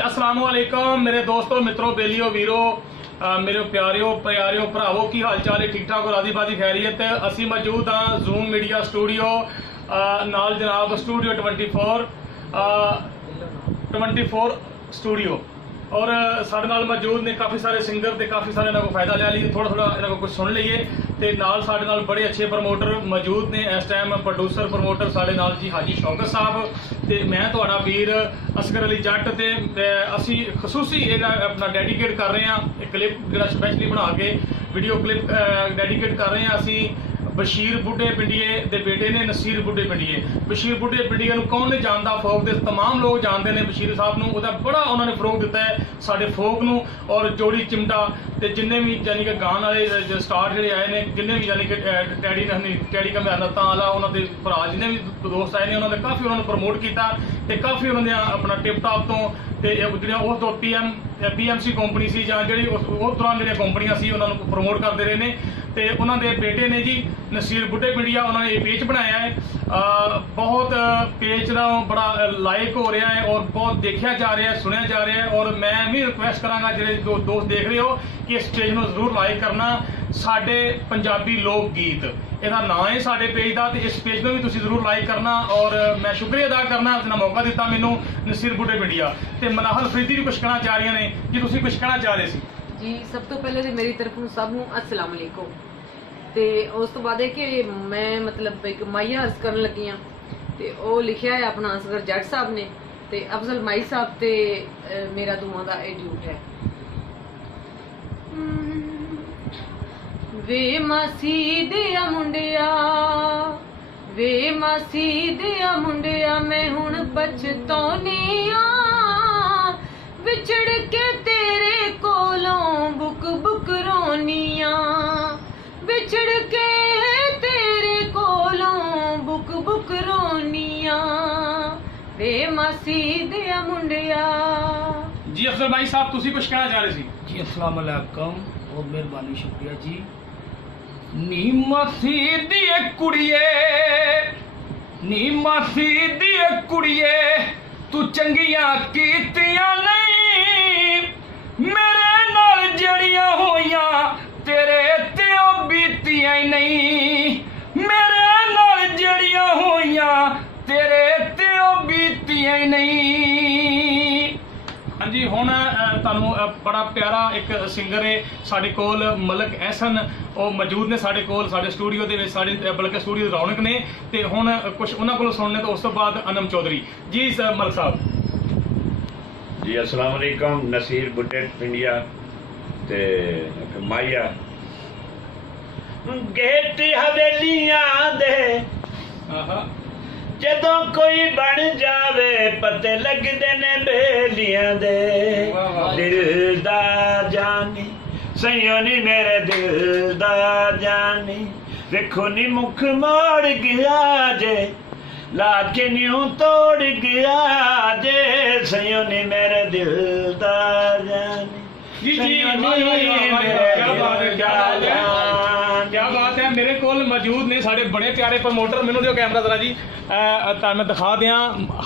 अस्सलाम वालेकुम मेरे दोस्तों मित्रों बेलियो वीरो मेरे प्यारियो प्यारियो भरावो की हाल चाल है ठीक ठाक और राजी बाजी खैरियत असी मौजूद हाँ जूम मीडिया स्टूडियो नाल जनाब स्टूडियो 24 स्टूडियो और साढ़े नाल मौजूद ने काफ़ी सारे सिंगर ते काफ़ी सारे इन्हों को फायदा लिया लीए थोड़ा थोड़ा इन्हों को कुछ सुन लीए ते नाल साढ़े नाल बड़े अच्छे प्रमोटर मौजूद ने इस टाइम प्रोड्यूसर प्रमोटर साढ़े नाल जी हाजी शौकत साहब ते मैं तुहाडा वीर असगर अली जट ते असी खसूसी अपना डेडिकेट कर रहे हैं क्लिप जो स्पैशली बना के वीडियो क्लिप डेडिकेट कर रहे हैं असी बशीर बुढ़े पिंडिए के बेटे ने नसीर बुढ़े पिंडिए बशीर बुढ़े पिंडिए कौन नहीं जानता फोक के तमाम लोग जानते हैं बशीर साहब को वह बड़ा उन्होंने फरोग दिता है साढ़े फोक नू और जोड़ी चिमटा तो जिन्हें भी यानी कि गाने वाले स्टार जोड़े आए हैं जिन्हें भी यानी कि टैडी का मेहनत आला उन्होंने भरा जिन्हें भी दोस्त आए हैं उन्होंने काफ़ी उन्होंने प्रमोट किया काफ़ी उन्होंने अपना टिप टॉप तो उस दो PMC कंपनी सी जी उस दौरान जो कंपनियां सी उन्होंने प्रमोट करते रहे हैं तो उन्होंने बेटे ने जी नसीर बुढ़े पिंडिया उन्होंने ये पेज बनाया है बहुत पेज का बड़ा लाइक हो रहा है और बहुत देखा जा रहा है सुनिया जा रहा है और मैं भी रिक्वेस्ट कराँगा जो दोस्त देख रहे हो कि इस पेज को जरूर लाइक करना साडे पंजाबी लोक गीत इसका नाम है साडे पेज का तो इस पेज को भी तुम जरूर लाइक करना और मैं शुक्रिया अदा करना इतना मौका दिता मैनू नसीर बुढ़े पिंडिया तो मनाहल फरीदी भी कुछ कहना चाह रही ने जी तुम कुछ कहना चाह रहे सी जी सब तो पहले तो मेरी तरफों सब नूं अस्सलाम वालेकुम ते उस तो बाद है कि मैं मतलब एक माइया अर्ज करन लगी हाँ ते वो लिखिया है अपना असगर जट साहब ने ते अफजल माई साहब ते मेरा दुआ दा एड्यूट है वे मासी दिया मुंडिया वे मासी दिया मुंडिया मैं हुण पछतौनी आ विछड़ के तेरे कोलों बुक बुक रोनिया विछड़ के तेरे कोलों बुक बुक रोनिया वे मासी दिया मुंडिया जी अफजल भाई साहब तुसी कुछ कहना चाह रहे सी जी अस्सलाम वालेकुम बहुत मेहरबानी शुक्रिया जी नी मासी दी कुड़िए तू चंगियां कीतियां नहीं मेरे नाल जड़ियां होइयां तेरे ते ओ बीतियां नहीं मेरे नाल जड़ियां होइयां तेरे ते ओ बीतियां नहीं। हाँ जी हुण तुहानू बड़ा प्यारा एक सिंगर है साडे कोल मलक एहसन वो मौजूद ने साडे कोल साडे स्टूडियो दे विच साडी बल्कि स्टूडियो दी रौनक ने ते हुण कुछ उन्हां कोलों सुनने तो उस तो बाद अनम चौधरी जी मलक साहब जी अस्सलाम वालेकुम नसीर बुढ़े पिंडिया ते माइया गेट हवेलियां दे जदों कोई बन जावे पते लगदे ने बेलियां दे दिल दा जानी सैयों नी मेरे दिल दा जानी देखो नी मुख मोड़ गया जे लाके न्यू तोड़ गया जे सैयों नी मेरे दिल दा जानी जी जी क्या बात है मेरे कोल मौजूद ने साढ़े बड़े प्यारे प्रमोटर मैनू जो कैमरा जरा जी मैं दिखा दिया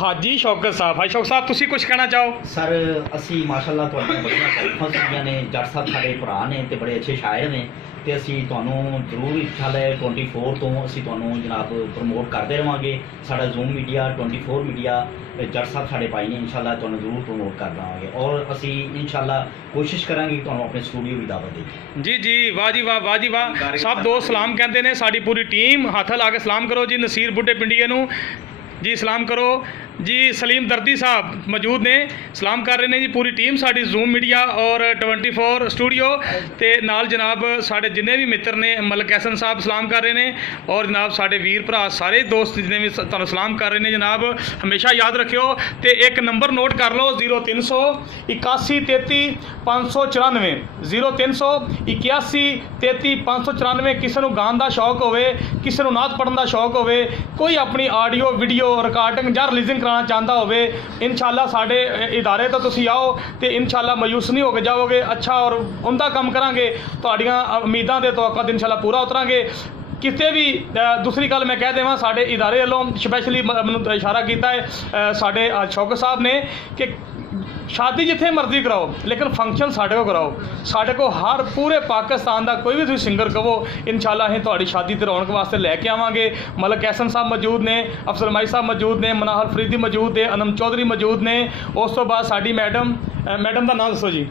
हाजी शौकत साहब हाजी शौकत साहब तुसी कुछ कहना चाहो सर असी माशाअल्लाह तुहाडीਆਂ बड़ੀਆਂ तारीफां सुनियां ने जट साहब साडे भरा ने ते बड़े अच्छे शायर ने ते असी तुहानू जरूर इंशाअल्लाह 24 तो असी तुहानू जनाब प्रमोट करते रहांगे साडा जूम मीडिया 24 मीडिया जट साहब साडे भाई ने इंशाअल्लाह तुहानू जरूर प्रमोट कर देवांगे और असी इंशाअल्लाह कोशिश करांगे कि तुहानू अपने स्टूडियो की दावत दें जी जी वाह जी वाह वाह जी वाह सब दोस्त सलाम कहते हैं साडी पूरी टीम हथ ला के सलाम करो जी नसीर बुढ़े पिंडिए नू जी सलाम करो जी सलीम दर्दी साहब मौजूद ने सलाम कर रहे हैं जी पूरी टीम साड़ी जूम मीडिया और 24 स्टूडियो ते नाल जनाब साढ़े जिन्हें भी मित्र ने मलक एहसन साहब सलाम कर रहे हैं और जनाब साढ़े वीर भरा सारे दोस्त जिन्हें भी तुहानू सलाम कर रहे हैं जनाब हमेशा याद रखियो ते एक नंबर नोट कर लो 0300 81 33 594 0300 81 33 594 किसी को गान का शौक होवे किसी को नात पढ़न का शौक होवे कोई अपनी आडियो वीडियो रिकॉर्डिंग या रिलीजिंग कराना चाहता होवे इंशाअल्लाह साडे इदारे तो तुसी आओ तो इंशाअल्लाह मायूस नहीं होके जाओगे अच्छा और उनका काम करांगे तुहाड़ियां उम्मीदां दे तवक्कुआत इंशाअल्लाह पूरा उतरांगे कितने भी दूसरी गल मैं कह देवां साडे इदारे वालों स्पैशली मैनूं इशारा किया है साडे शौकत साहब ने कि ਸ਼ਾਦੀ ਜਿੱਥੇ ਮਰਜ਼ੀ ਕਰਾਓ ਲੇਕਿਨ ਫੰਕਸ਼ਨ ਸਾਡੇ ਕੋਲ ਕਰਾਓ। ਸਾਡੇ ਕੋਲ ਹਰ ਪੂਰੇ ਪਾਕਿਸਤਾਨ ਦਾ ਕੋਈ ਵੀ ਤੁਸੀਂ ਸਿੰਗਰ ਕਹੋ ਇਨਸ਼ਾਅੱਲਾ ਅਸੀਂ ਤੁਹਾਡੀ ਸ਼ਾਦੀ ਤੇ ਰੌਣਕ ਵਾਸਤੇ ਲੈ ਕੇ ਆਵਾਂਗੇ। ਮਲਕ ਐਸਨ ਸਾਹਿਬ ਮੌਜੂਦ ਨੇ, ਅਫਜ਼ਲ ਮਾਈ ਸਾਹਿਬ ਮੌਜੂਦ ਨੇ, ਮਨਾਹਰ ਫਰੀਦੀ ਮੌਜੂਦ ਨੇ, ਅਨਮ ਚੌਧਰੀ ਮੌਜੂਦ ਨੇ। ਉਸ ਤੋਂ ਬਾਅਦ ਸਾਡੀ ਮੈਡਮ ਦਾ ਨਾਮ ਦੱਸੋ ਜੀ।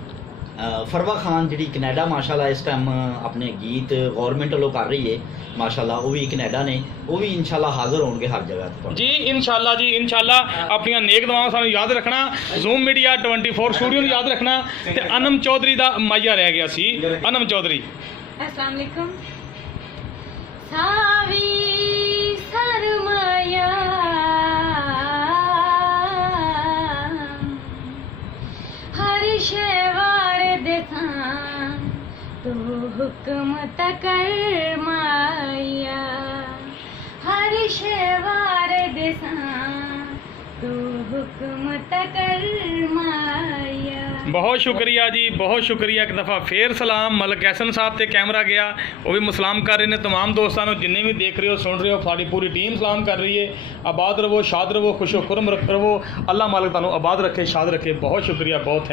ਫਰਵਾ ਖਾਨ ਜਿਹੜੀ ਕੈਨੇਡਾ ਮਾਸ਼ਾਅੱਲਾ ਇਸ ਟਾਈਮ ਆਪਣੇ ਗੀਤ ਗਵਰਨਮੈਂਟ ਵੱਲੋਂ ਕਰ ਰਹੀ ਹੈ ਮਾਸ਼ਾਅੱਲਾ, ਉਹ ਵੀ ਕੈਨੇਡਾ ਨੇ, ਉਹ ਵੀ ਇਨਸ਼ਾਅੱਲਾ ਹਾਜ਼ਰ ਹੋਣਗੇ ਹਰ ਜਗ੍ਹਾ ਤੇ ਜੀ ਇਨਸ਼ਾਅੱਲਾ ਜੀ ਇਨਸ਼ਾਅੱਲਾ। ਆਪਣੀਆਂ ਨੇਕ ਦੁਆਵਾਂ ਸਾਨੂੰ ਯਾਦ ਰੱਖਣਾ, ਜ਼ੂਮ ਮੀਡੀਆ 24 ਸਟੂਡੀਓ ਨੂੰ ਯਾਦ ਰੱਖਣਾ। ਤੇ ਅਨਮ ਚੌਧਰੀ ਦਾ ਮਾਈਆ ਰਹਿ ਗਿਆ ਸੀ, ਅਨਮ ਚੌਧਰੀ। अस्सलाम वालेकुम। सावी सरमाया हर शेवार देता तू हुक्म तकर माया हर शेवार देता तू हुक्म तकर माया। बहुत शुक्रिया जी, बहुत शुक्रिया। एक दफ़ा फिर सलाम मलक एहसन साहब ते कैमरा गया, वो भी सलाम कर रहे हैं तमाम दोस्तों को जिन्हें भी देख रहे हो सुन रहे हो। साड़ी पूरी टीम सलाम कर रही है। आबाद रवो, शाद रवो, खुशो खुरम रवो। अल्लाह मालिक तुहानू आबाद रखे, शाद रखे। बहुत शुक्रिया, बहुत थैंक